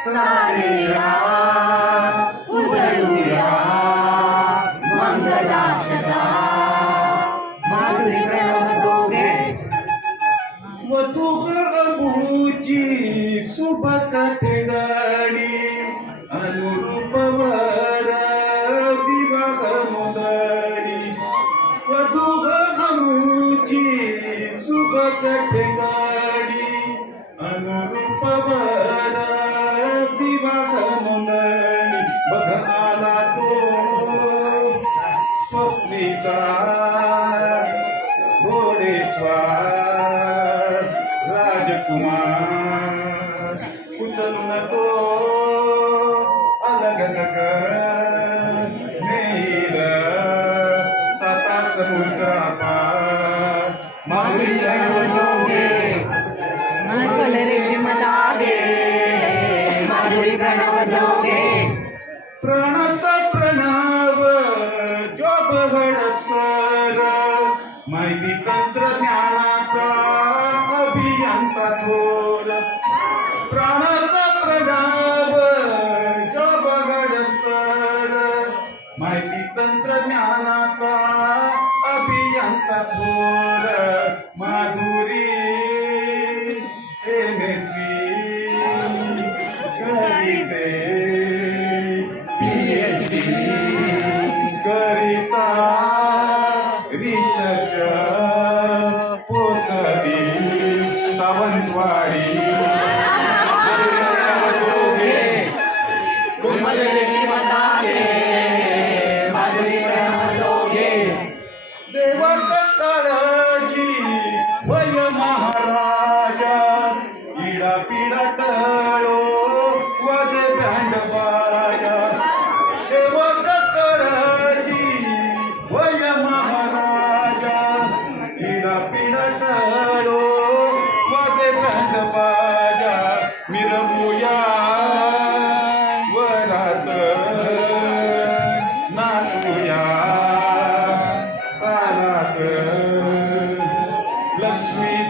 सारेया उजळूया मंगलाक्षता माधुरी प्रणव दोघे. वधूची सुबक ठेगाडी अनुरूपवर विवाह नोंदणी. वधूची सुबक स्वप्नीचा घोडेस्वार राजकुमार उचलून तो अलग अलग नेईल साता समुद्रा पार. माधुरी प्रणव रेशीम धागे माधुरी प्रणव दोघे प्राणाचा प्रणव जॉब हड़पसर माहिती सावंतवाडी मंगल रेशीम